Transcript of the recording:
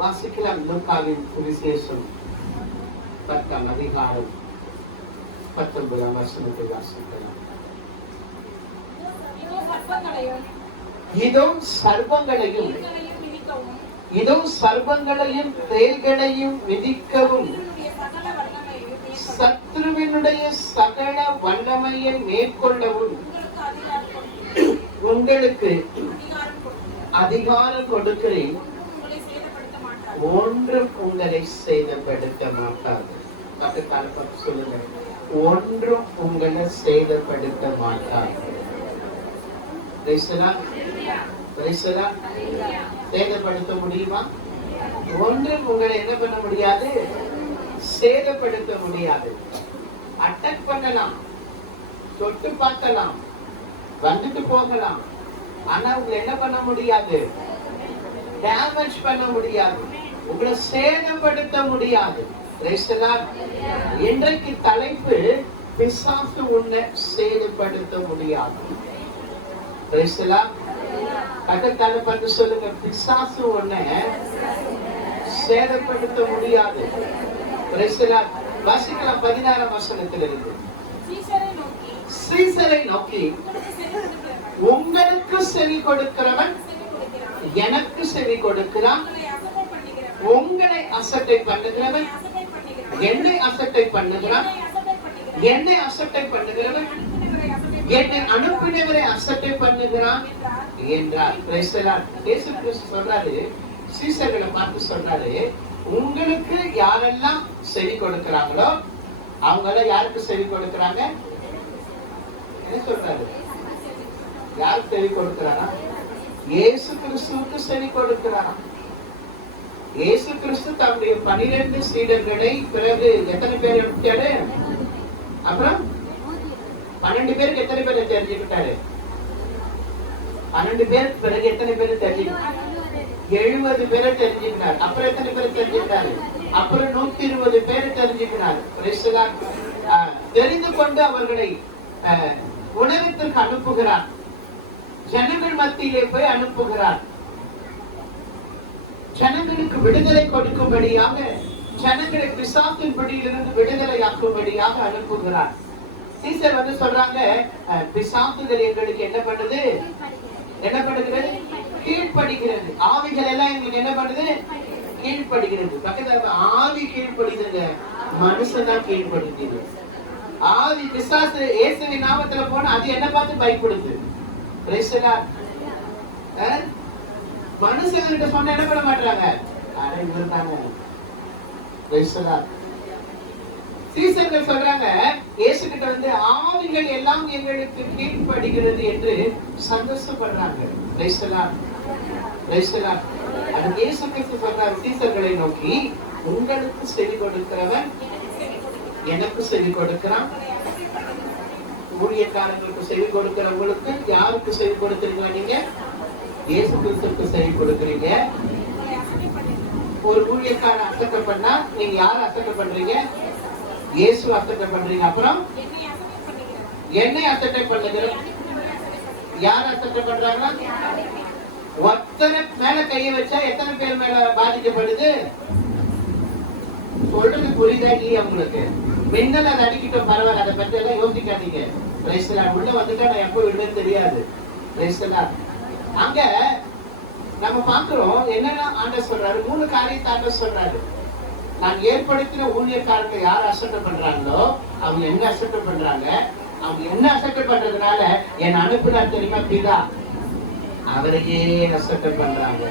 வாசிக்கலாம். லூக்காவின் சுவிசேஷம் 10ஆம் அதிகாரம் 19ஆம் வசனத்தை வாசிக்கலாம். இதோ சர்ப்பங்களையும் தேள்களையும் மிதிக்கவும் சத்ருவினுடைய சகல வல்லமையை மேற்கொள்ளவும் உங்களுக்கு அதிகாரம் கொடுக்கிறேன், ஒன்றும் உங்களை சேதப்படுத்த மாட்டாது. சொல்லுங்க, ஒன்றும் உங்களை சேதப்படுத்த மாட்டாது. சேதப்படுத்த முடியுமா? ஒன்றும் உங்களை என்ன பண்ண முடியாது, சேதப்படுத்த முடியாது. அட்டாக் பண்ணலாம், தொட்டு பார்க்கலாம், வந்துட்டு போகலாம், ஆனா உங்களை என்ன பண்ண முடியாது, டேமேஜ் பண்ண முடியாது, உங்களை சேதப்படுத்த முடியாது. இன்றைக்கு தலைப்பு பிசாசு உன்னை சேதப்படுத்த முடியாது. பக்கத்தால பார்த்து சொல்லுங்க, பிசாசு உன்னை சேதப்படுத்த முடியாது. வாசிக்கலாம் 16ஆம் வசனத்திலிருந்து. சீசரை நோக்கி உங்களுக்கு செவி கொடுக்கிறவன் எனக்கு செவி கொடுக்கிறான், உங்களை அசட்டை பண்ணுகிறவன் என்னை அசட்டை பண்ணுகிறான், என்னை அசட்டை பண்ணுகிறவன் என்னை அனுப்பினவரை அசட்டை பண்ணுகிறான் என்றார். இயேசு கிறிஸ்து சொல்றாரு, சீசர்களை பார்த்து சொல்றாரு, உங்களுக்கு யாரெல்லாம் செவி கொடுக்கிறாங்களோ அவங்க யாருக்கு செவி கொடுக்கிறாங்க? என்ன சொல்றாரு? யாருக்கு செவி கொடுக்கிறாரா? இயேசு கிறிஸ்துவுக்கு செவி கொடுக்கிறாரா? இயேசு கிறிஸ்து தம்முடைய 12 சீடர்களை பிறகு எத்தனை பேர் எடுத்தாரு? அப்புறம் 12 பேருக்கு எத்தனை பேரை தெரிஞ்சுக்கிட்டாரு? 12 பேருக்கு பிறகு எத்தனை பேர் தெரிஞ்சுக்கிட்டாரு? 70 பேரை தெரிஞ்சுக்கிட்டார். அப்புறம் எத்தனை பேர் தெரிஞ்சுக்கிட்டாரு? அப்புறம் 120 பேரை தெரிஞ்சுக்கிறார். தெரிந்து கொண்டு அவர்களை உணவத்திற்கு அனுப்புகிறார், ஜனங்கள் மத்தியிலே போய் அனுப்புகிறார். ஜனங்களுக்கு விடுதலை கொடுக்கும்படியாக, ஜனங்களை பிசாசின் பிடியிலிருந்து விடுதலை ஆக்கும்படியாக அனுப்புகிறார். சீசர் வந்து சொல்றாங்க, பிசாசுகள் எங்களுக்கு என்ன பண்ணுது, என்ன பண்ணுகிறது, கீழ்ப்படுகிறது. ஆவிகள் எல்லாம் எங்களுக்கு என்ன பண்ணுது, கீழ்ப்படுகிறது. பக்கத்துல ஆவி கீழ்ப்படுதுங்க, மனுஷன் கீழ்ப்படுகிறது. ஆவி பிசாசு இயேசுவின் நாமத்துல போனா அது என்ன பார்த்து பயப்படுது. மனுஷங்கிட்ட சொன்ன என்ன பண்ண மாட்டாங்க, சீசர்கள் சொல்றாங்க, இயேசு கிட்ட வந்து ஆவிகள் எல்லாம் எங்களுக்கு கீழ்ப்படுகிறது என்று சந்தோஷப்படுறாங்க. இயேசு கிறிஸ்து சொல்றாரு சீசர்களை நோக்கி, உங்களுக்கு செவி கொடுக்கிறவன் எனக்கு செவி கொடுக்கிறான். ஊழியக்காரங்களுக்கு செவி கொடுக்கிறவங்களுக்கு யாருக்கு செவி கொடுக்கிறீங்க? நீங்க இயேசு கிறிஸ்துவுக்கு செவி கொடுக்கிறீங்க. ஒரு ஊழியக்கார அசட்டை பண்ணா நீங்க யார அசட்டை பண்றீங்க? இயேசு அசட்டை பண்றீங்க. அப்புறம் என்னை அசட்டை பண்ணுகிற யார் அசட்டை பண்றாங்கன்னா, ஒருத்தனை மேல கையை வச்சா எத்தனை பேர் மேல பாதிக்கப்படுது? சொல்றது புரியுதா இல்லையா உங்களுக்கு? மின்னல் அதை அடிக்கிட்டோம், பரவாயில்ல, அதை பத்தி எல்லாம் யோசிக்காதீங்க. உள்ள வந்துட்டா நான் எப்போ விடுவேன்னு தெரியாது. அங்க நம்ம பாக்குறோம் என்னன்னா, ஆண்டவர் சொல்றாரு, 3 காரியத்தை ஆண்டவர் சொல்றாரு. நான் ஏற்படுத்தின ஊழியக்காரங்க யார் அசட்டை பண்றாங்களோ அவங்க என்ன அசட்டை பண்றாங்க, அவங்க என்ன அசட்டை பண்றதுனால என் அனுப்புனார் தெரியுமா பிதா, அவரையே அசட்டை பண்றாங்க.